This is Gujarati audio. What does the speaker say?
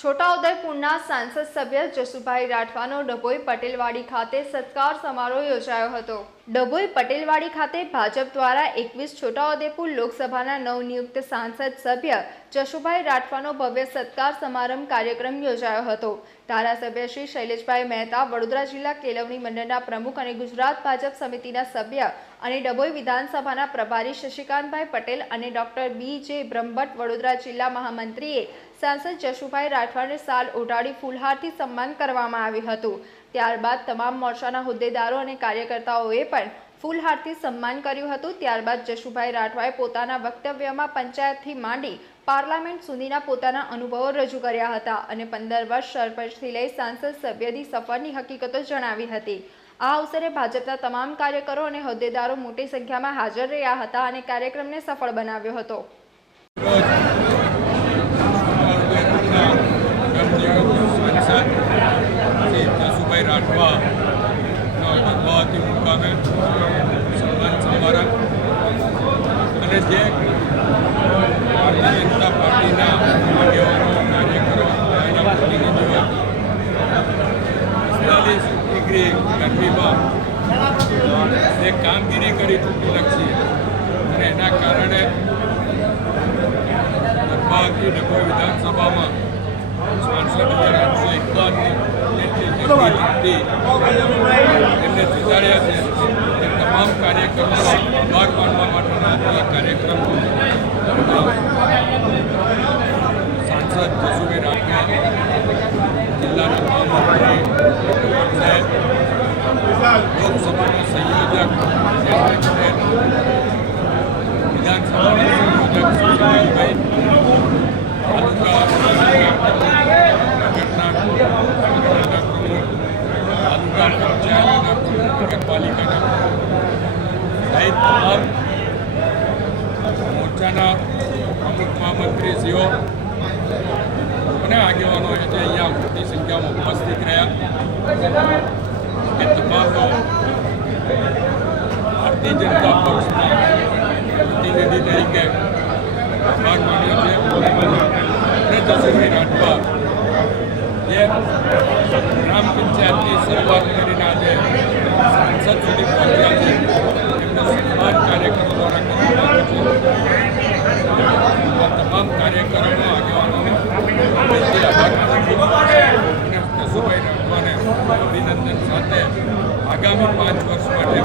છોટાઉદેપુરના સાંસદ સભ્ય જસુભાઈ રાઠવાનો ડભોઈ પટેલવાડી ખાતે સત્કાર સમારોહ યોજાયો હતો. ડભોઈ પટેલવાડી ખાતે ભાજપ દ્વારા એકવીસ છોટાઉદેપુર લોકસભાના નવનિયુક્ત સાંસદ સભ્ય જશુભાઈ રાઠવાનો ભવ્ય સત્કાર સમારંભ કાર્યક્રમ યોજાયો હતો. ધારાસભ્ય શ્રી શૈલેષભાઈ મહેતા, વડોદરા જિલ્લા કેળવણી મંડળના પ્રમુખ અને ગુજરાત ભાજપ સમિતિના સભ્ય અને ડભોઈ વિધાનસભાના પ્રભારી શશિકાંતભાઈ પટેલ અને ડોક્ટર બી જે બ્રહ્મભટ્ટ વડોદરા જિલ્લા મહામંત્રીએ સાંસદ જશુભાઈ રાઠવાને સાલ ઓઢાડી ફૂલહારથી સન્માન કરવામાં આવ્યું હતું. ત્યારબાદ તમામ મોરચાના હોદ્દેદારો અને કાર્યકર્તાઓએ પણ ફૂલહારથી સન્માન કર્યું હતું. ત્યારબાદ જશુભાઈ રાઠવાએ પોતાના વક્તવ્યમાં પંચાયતથી માંડી પાર્લામેન્ટ સુધીના પોતાના અનુભવો રજૂ કર્યા હતા અને પંદર વર્ષ સરપંચથી લઈ સાંસદ સભ્યની સફરની હકીકતો જણાવી હતી. આ અવસરે ભાજપના તમામ કાર્યકરો અને હોદ્દેદારો મોટી સંખ્યામાં હાજર રહ્યા હતા અને કાર્યક્રમને સફળ બનાવ્યો હતો શ્રી રાઠવાનો ગર્ભવતી મુકામે સન્માન સમારંભ અને જે ભારતીય જનતા પાર્ટીના આગેવાનો કાર્યકરો એના પ્રતિનિધિઓ પિસ્તાલીસ ડિગ્રી ગરમીમાં જે કામગીરી કરી ચૂંટણીલક્ષી અને એના કારણે ગર્ભવતી ડભોઈ વિધાનસભામાં સાંસદ હજાર આઠસો એકાવનની એમને સુધાર્યા છે. એ તમામ કાર્યક્રમોનો આભાર માનવા માટેના આ કાર્યક્રમ. સાંસદ જસુભાઈ રાઠવા, જિલ્લાના મહામંત્રી છે લોકસભાના સંયોજક ચેરમેન છે વિધાનસભાના પ્રમુખ નગરપાલિકાના સહિત તમામ મોરચાના પ્રમુખ મહામંત્રીશ્રીઓ અને આગેવાનો જે અહીંયા મોટી સંખ્યામાં ઉપસ્થિત રહ્યા એ તમામનો ભારતીય જનતા પક્ષના પ્રતિનિધિ તરીકે આભાર માન્યો છે. અને જસુભાઈ રાઠવા જે ગ્રામ પંચાયતની શરૂઆત આજે સંસદ સુધી પહોંચ્યા કાર્યક્રમો દ્વારા કરવામાં તમામ કાર્યક્રમો આગેવાનો કશુભાઈ રંગવાને અભિનંદન સાથે આગામી પાંચ વર્ષ માટે